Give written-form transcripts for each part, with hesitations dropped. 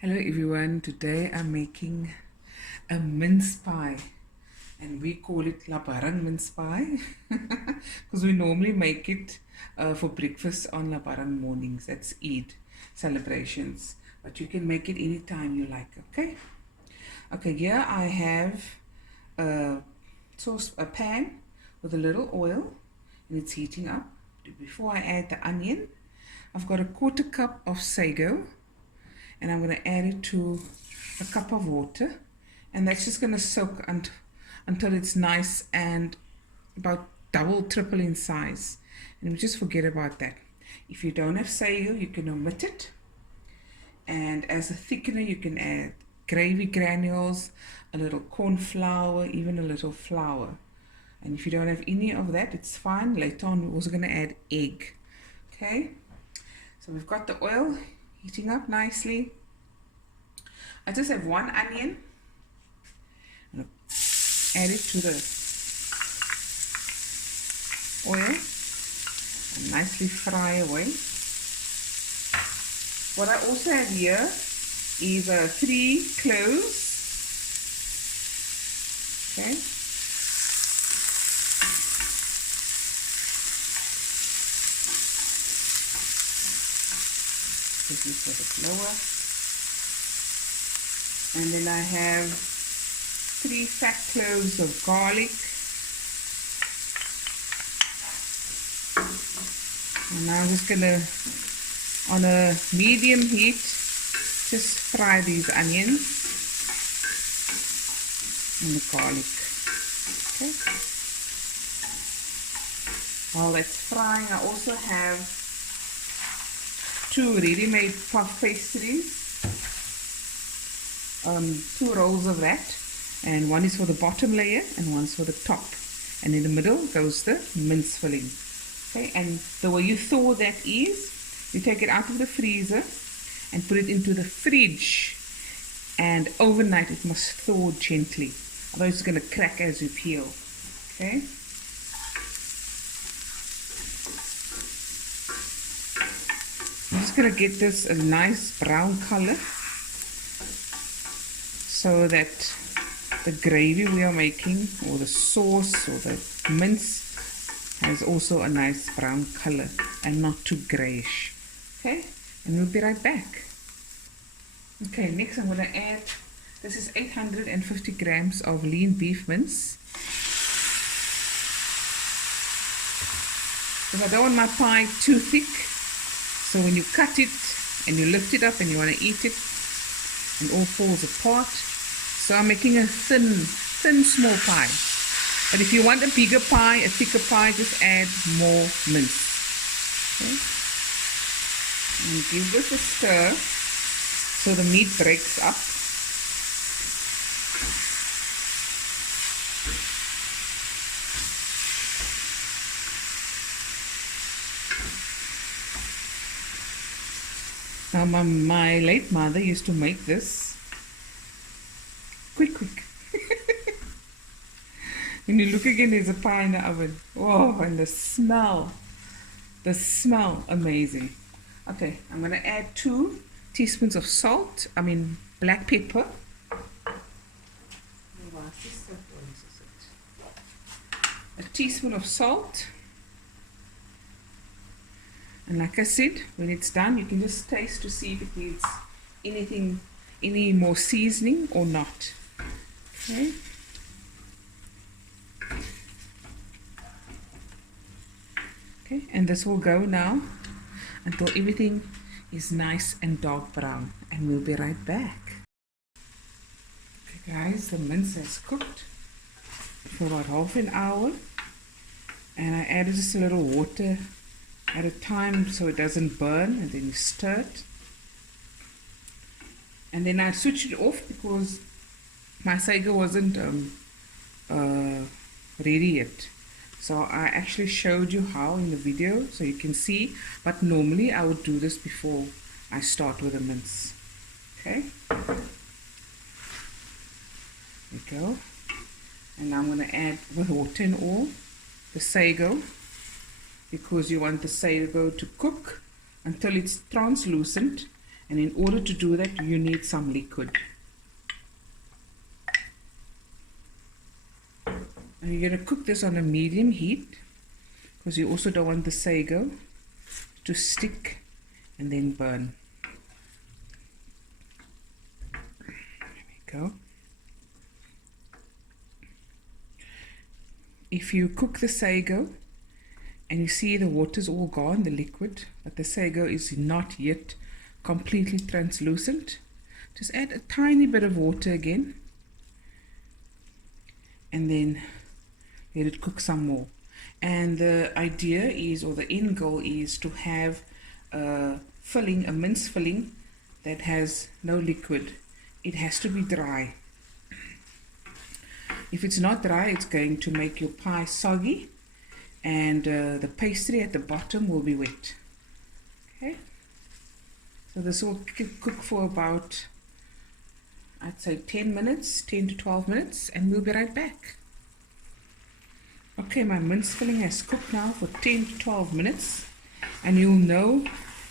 Hello everyone, today I'm making a mince pie and we call it Labarang mince pie because we normally make it for breakfast on Labarang mornings. That's Eid celebrations, but you can make it anytime you like. Okay, here I have a pan with a little oil and it's heating up. Before I add the onion, I've got a 1/4 cup of sago and I'm going to add it to a cup of water, and that's just going to soak until it's nice and about double, triple in size. And we just forget about that. If you don't have sago, you can omit it, and as a thickener you can add gravy granules, a little corn flour, even a little flour. And if you don't have any of that, it's fine. Later on we're also going to add egg. Okay, so we've got the oil heating up nicely. I just have one onion. I'm going to add it to the oil and nicely fry away. What I also have here is 3 cloves. Okay. This is a bit lower. And then I have 3 fat cloves of garlic. And now I'm just gonna, on a medium heat, just fry these onions and the garlic. Okay. While that's frying, I also have 2 ready-made puff pastries. 2 rolls of that, and one is for the bottom layer and one's for the top, and in the middle goes the mince filling. Okay, and the way you thaw that is you take it out of the freezer and put it into the fridge, and overnight it must thaw gently, otherwise it's going to crack as you peel. Okay, I'm just going to get this a nice brown color so that the gravy we are making, or the sauce, or the mince, has also a nice brown color and not too grayish. Okay, and we'll be right back. Okay, next I'm going to add, this is 850 grams of lean beef mince, because I don't want my pie too thick, so when you cut it and you lift it up and you want to eat it, it all falls apart. So I'm making a thin small pie. But if you want a bigger pie, a thicker pie, just add more mince. Okay. And give this a stir so the meat breaks up. Now my late mother used to make this quick. When you look again, there's a pie in the oven. Oh, and the smell, amazing. Okay, I'm going to add 2 teaspoons of salt, black pepper. A teaspoon of salt. And like I said, when it's done, you can just taste to see if it needs any more seasoning or not. Okay. Okay, and this will go now until everything is nice and dark brown, and we'll be right back. Okay guys, the mince has cooked for about half an hour, and I added just a little water at a time so it doesn't burn, and then you stir it. And then I switched it off because my sago wasn't ready yet. So I actually showed you how in the video, so you can see, but normally I would do this before I start with the mince. Okay, there we go. And now I'm going to add with water and all the sago, because you want the sago to cook until it's translucent, And in order to do that, you need some liquid. And you're going to cook this on a medium heat, because you also don't want the sago to stick and then burn. There we go. If you cook the sago and you see the water's all gone, the liquid, but the sago is not yet completely translucent, just add a tiny bit of water again and then let it cook some more. And the idea is, or the end goal is, to have a filling, a mince filling that has no liquid. It has to be dry. If it's not dry, it's going to make your pie soggy, and the pastry at the bottom will be wet. Okay, so this will cook for about, I'd say 10 minutes, 10 to 12 minutes, and we'll be right back. Okay, my mince filling has cooked now for 10 to 12 minutes, and you'll know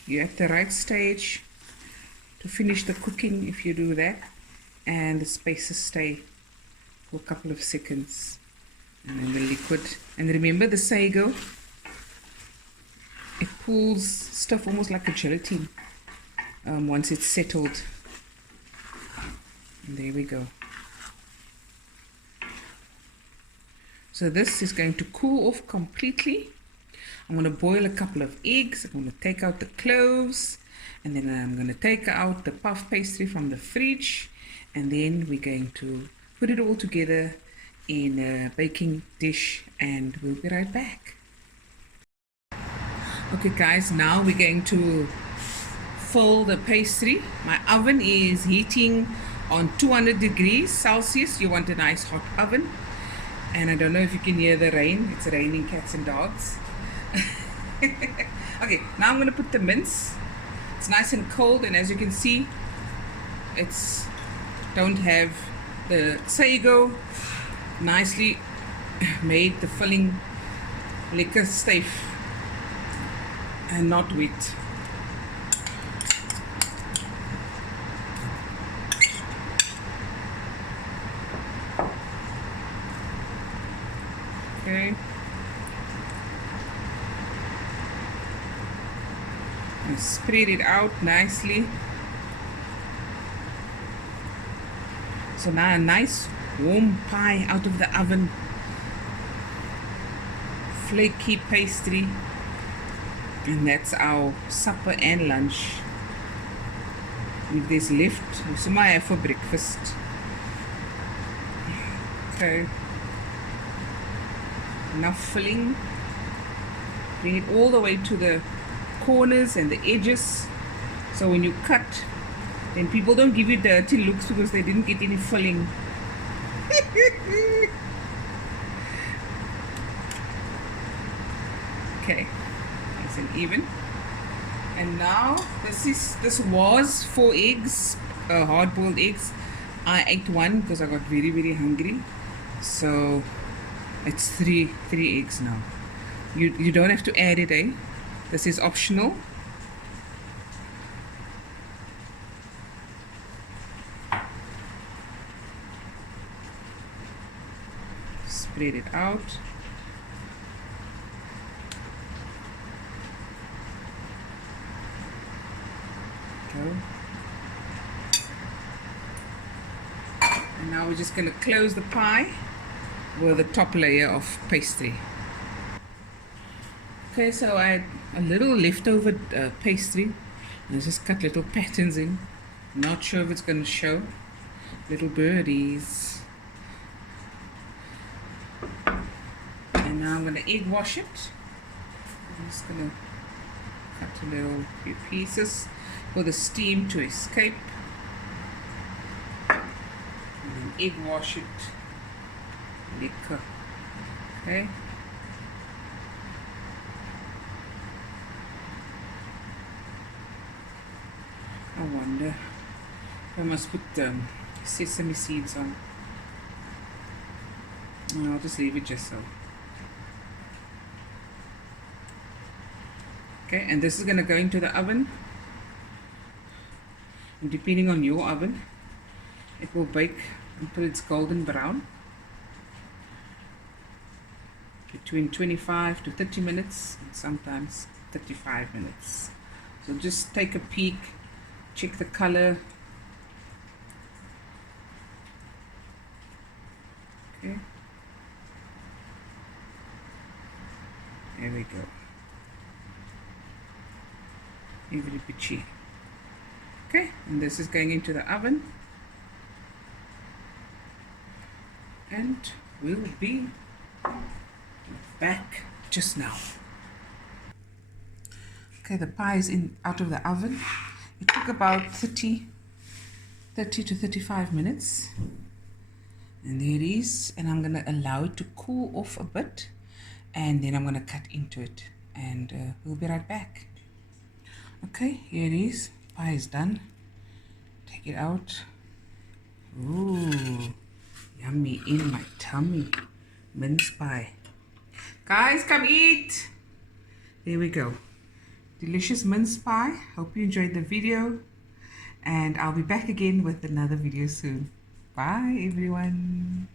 you're at the right stage to finish the cooking if you do that, and the spices stay for a couple of seconds, and then the liquid. And remember, the sago, it pulls stuff almost like a gelatin once it's settled. And there we go. So this is going to cool off completely. I'm going to boil a couple of eggs. I'm going to take out the cloves, and then I'm going to take out the puff pastry from the fridge, and then we're going to put it all together in a baking dish, and we'll be right back. Okay guys, now we're going to fold the pastry. My oven is heating on 200 degrees Celsius. You want a nice hot oven. And I don't know if you can hear the rain. It's raining cats and dogs. Okay, now I'm going to put the mince. It's nice and cold, and as you can see, it's don't have the sago. Nicely made the filling lekker stiff and not wet. Okay. And spread it out nicely. So now a nice warm pie out of the oven. Flaky pastry. And that's our supper and lunch. If there's left, we some have for breakfast. Okay. Enough filling. Bring it all the way to the corners and the edges, so when you cut, then people don't give you dirty looks because they didn't get any filling. Okay, nice and even. And now this was 4 eggs, hard-boiled eggs. I ate one because I got very, very hungry, so it's three eggs now. You don't have to add it, eh? This is optional. Spread it out. Go. And now we're just going to close the pie with a top layer of pastry. Okay, so I had a little leftover pastry. I just cut little patterns in. Not sure if it's going to show. Little birdies. And now I'm going to egg wash it. I'm just going to cut a little few pieces for the steam to escape. And then egg wash it. Lekker. Okay. I wonder if I must put sesame seeds on. No, I'll just leave it just so. Okay, and this is going to go into the oven And depending on your oven, it will bake until it's golden brown, between 25 to 30 minutes and sometimes 35 minutes. So just take a peek, check the color. Okay, there we go. Very pitchy. Okay, and this is going into the oven, and we'll be back just now. Okay, the pie is out of the oven. It took about 30 to 35 minutes, and there it is. And I'm gonna allow it to cool off a bit, and then I'm gonna cut into it, and we'll be right back. Okay, here it is. Pie is done. Take it out. Ooh, yummy in my tummy. Mince pie. Guys, come eat. There we go. Delicious mince pie. Hope you enjoyed the video, and I'll be back again with another video soon. Bye, everyone.